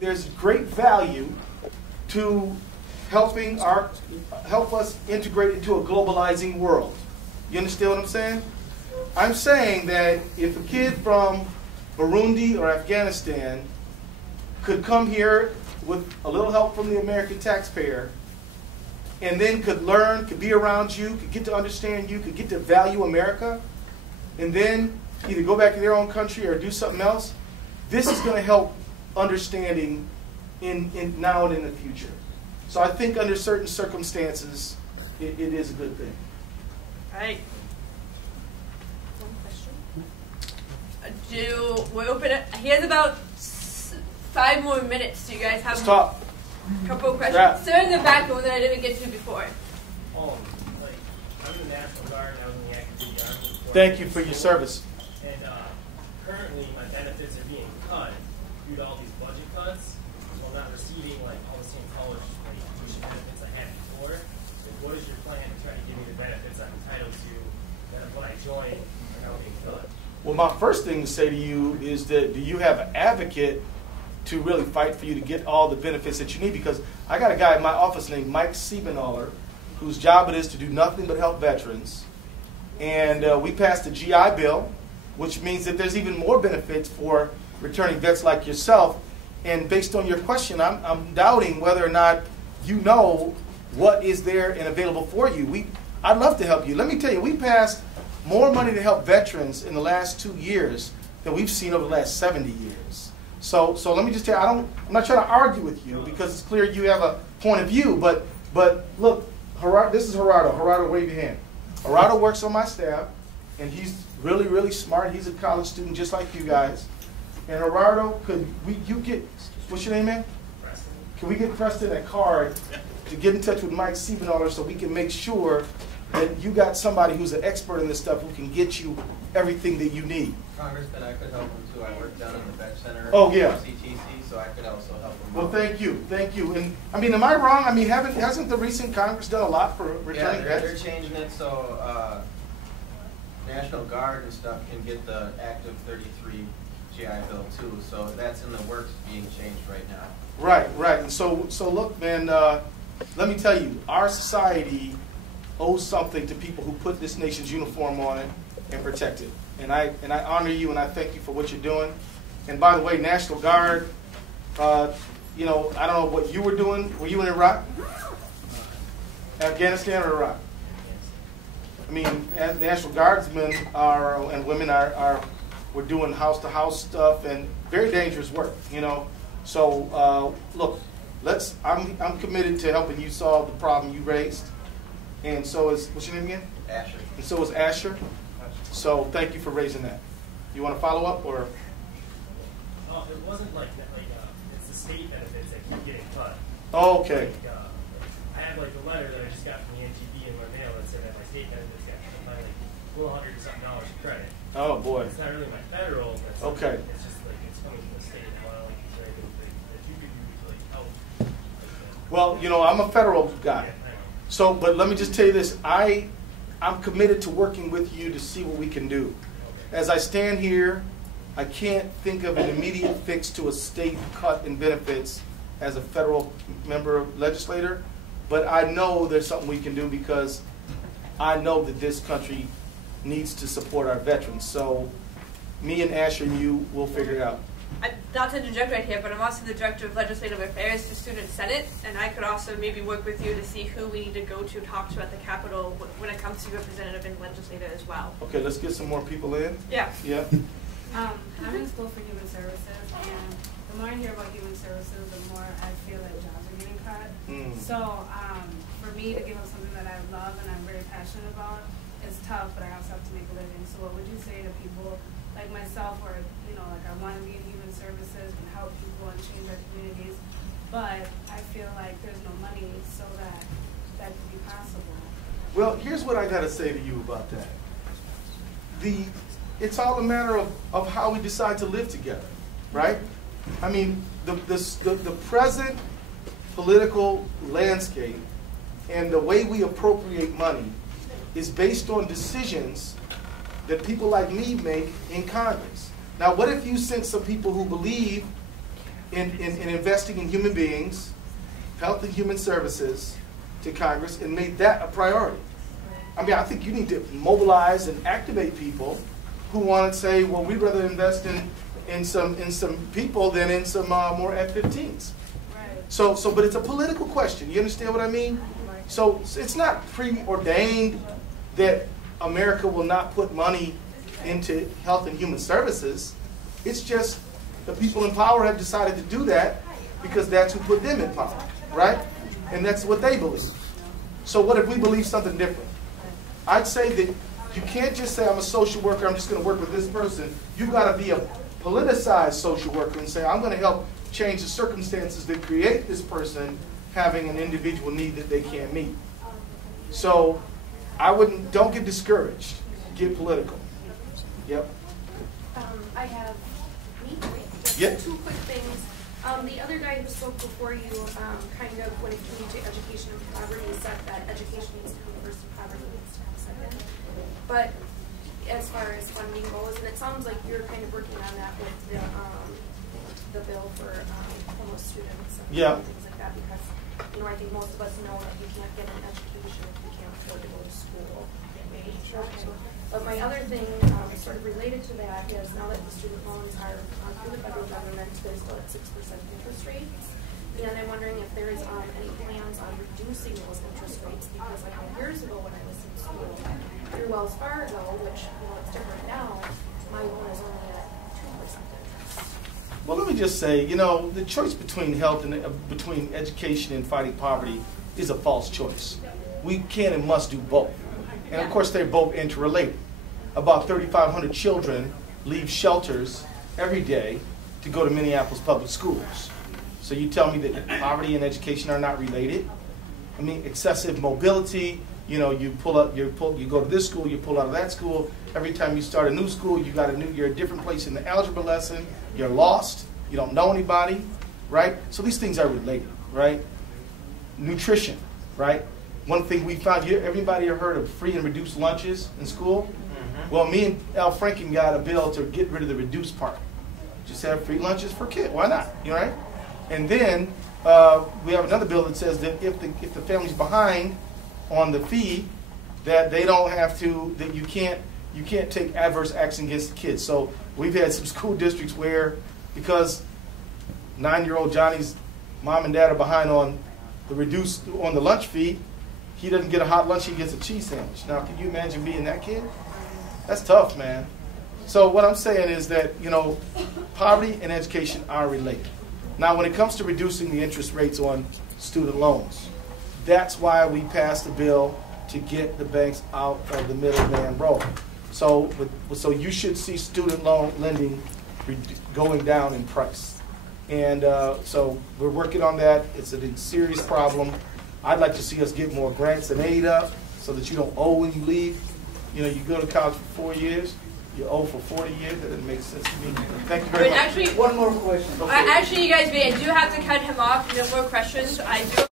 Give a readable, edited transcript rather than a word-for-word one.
There's great value to help us integrate into a globalizing world. You understand what I'm saying? I'm saying that if a kid from Burundi or Afghanistan could come here with a little help from the American taxpayer and then could learn, could be around you, could get to understand you, could get to value America, and then either go back to their own country or do something else, this is going to help understanding in now and in the future. So I think under certain circumstances, it is a good thing. All right. One question. We'll open it. He has about 5 more minutes. Do you guys have a couple of questions? Yeah. Sir in the back, one that I didn't get to before. Like, I'm in the National Guard and I was in the active Army. Thank you for your service. And currently my benefits are being cut due to all these budget cuts. So I'm not receiving like all the same college education benefits I had before. Like, what is your plan to try to give me the benefits I'm entitled to that when I join are now being cut? Well, my first thing to say to you is that do you have an advocate to really fight for you to get all the benefits that you need? Because I got a guy in my office named Mike Siebenaller, whose job it is to do nothing but help veterans. And we passed a GI Bill, which means that there's even more benefits for returning vets like yourself. And based on your question, I'm doubting whether or not you know what is there and available for you. I'd love to help you. Let me tell you, we passed more money to help veterans in the last 2 years than we've seen over the last 70 years. So let me just tell you, I'm not trying to argue with you because it's clear you have a point of view. But look, this is Gerardo. Gerardo, wave your hand. Gerardo works on my staff, and he's really, really smart. He's a college student just like you guys. And Gerardo, what's your name, man? Preston. Can we get Preston a card to get in touch with Mike Siebenaller so we can make sure that you got somebody who's an expert in this stuff who can get you everything that you need? Congressman, I could help him too. I work down in the vet center. Oh, yeah. MCTC, so I could also help him. Well, thank you. And I mean, am I wrong? I mean, hasn't the recent Congress done a lot for returning vets? They're changing it so National Guard and stuff can get the active 33 GI Bill too. So that's in the works being changed right now. Right. And so look, man. Let me tell you, our society owes something to people who put this nation's uniform on it and protect it. And I honor you and I thank you for what you're doing. And by the way, National Guard, you know, I don't know what you were doing. Were you in Iraq? Afghanistan or Iraq? I mean, as National Guardsmen and women we're doing house-to-house stuff and very dangerous work, you know. So look, I'm committed to helping you solve the problem you raised. And so is, what's your name again? Asher. And so is Asher. So thank you for raising that. You want to follow up or? It wasn't like that. It's the state benefits that keep getting cut. Oh, okay. I have like a letter that I just got from the NGB in my mail that said that my state benefits got cut by like $100 and something credit. Oh boy. It's not really my federal. But Okay. It's just like it's coming from the state, and I want to like use everything that you could use to like help. Well, you know, I'm a federal guy. So, but let me just tell you this. I'm committed to working with you to see what we can do. As I stand here, I can't think of an immediate fix to a state cut in benefits as a federal legislator, but I know there's something we can do because I know that this country needs to support our veterans. So me and Asher and you will figure it out. Not to interject right here, but I'm also the Director of Legislative Affairs for Student Senate, and I could also maybe work with you to see who we need to go to talk to at the Capitol when it comes to representative and legislator as well. Okay, let's get some more people in. Yeah. Yeah. I'm in school for human services, and the more I hear about human services, the more I feel that jobs are getting cut. So for me to give up something that I love and I'm very passionate about, it's tough, but I also have to make a living. So what would you say to people like myself, or you know, like I want to be in human services and help people and change our communities, but I feel like there's no money so that could be possible? Well, here's what I got to say to you about that. It's all a matter of how we decide to live together, right? I mean, the present political landscape and the way we appropriate money is based on decisions that people like me make in Congress. Now, what if you sent some people who believe in investing in human beings, health and human services to Congress and made that a priority. I mean, I think you need to mobilize and activate people who want to say, well, we'd rather invest in some people than in some more F-15s. So, but it's a political question. You understand what I mean? So it's not preordained that America will not put money into health and human services. It's just the people in power have decided to do that because that's who put them in power, right? And that's what they believe. So what if we believe something different? I'd say that you can't just say, I'm a social worker, I'm just going to work with this person. You've got to be a politicized social worker and say, I'm going to help change the circumstances that create this person having an individual need that they can't meet. So don't get discouraged. Get political. Yep. I have Yep. two quick things. The other guy who spoke before you, kind of when it came to education and poverty, said that education needs to come first and poverty needs to come second. But as far as funding goes, and it sounds like you're kind of working on that with the bill for homeless students and things like that, because I think most of us know that you can't get an education if you can't afford to go to school. Okay. But my other thing, sort of related to that, is now that the student loans are through the federal government, they're still at 6% interest rates. And I'm wondering if there's any plans on reducing those interest rates, because I know years ago when I was in school through Wells Fargo, which it's different now, my loan is only at 2% interest. Well, let me just say, the choice between health and between education and fighting poverty is a false choice. We can and must do both. And of course, they're both interrelated. About 3,500 children leave shelters every day to go to Minneapolis public schools. So you tell me that poverty and education are not related? I mean, excessive mobility. You go to this school, you pull out of that school. Every time you start a new school, you're a different place in the algebra lesson. You're lost. You don't know anybody, right? So these things are related, right? Nutrition, right? One thing we found, everybody have heard of free and reduced lunches in school? Mm-hmm. Well, me and Al Franken got a bill to get rid of the reduced part. Just have free lunches for kids. Why not? Right? And then we have another bill that says that if the family's behind on the fee, that they don't have to, that you can't take adverse action against the kids. So we've had some school districts where, because 9-year-old Johnny's mom and dad are behind on the lunch fee, he doesn't get a hot lunch, he gets a cheese sandwich. Now, can you imagine being that kid? That's tough, man. So what I'm saying is that, poverty and education are related. Now, when it comes to reducing the interest rates on student loans, that's why we passed a bill to get the banks out of the middleman role. So you should see student loan lending going down in price. And so we're working on that. It's a serious problem. I'd like to see us get more grants and aid up so that you don't owe when you leave. You go to college for 4 years, you owe for 40 years. That doesn't make sense to me. Thank you very much. Actually, one more question. Okay. Actually, you guys, I do have to cut him off. No more questions. I do.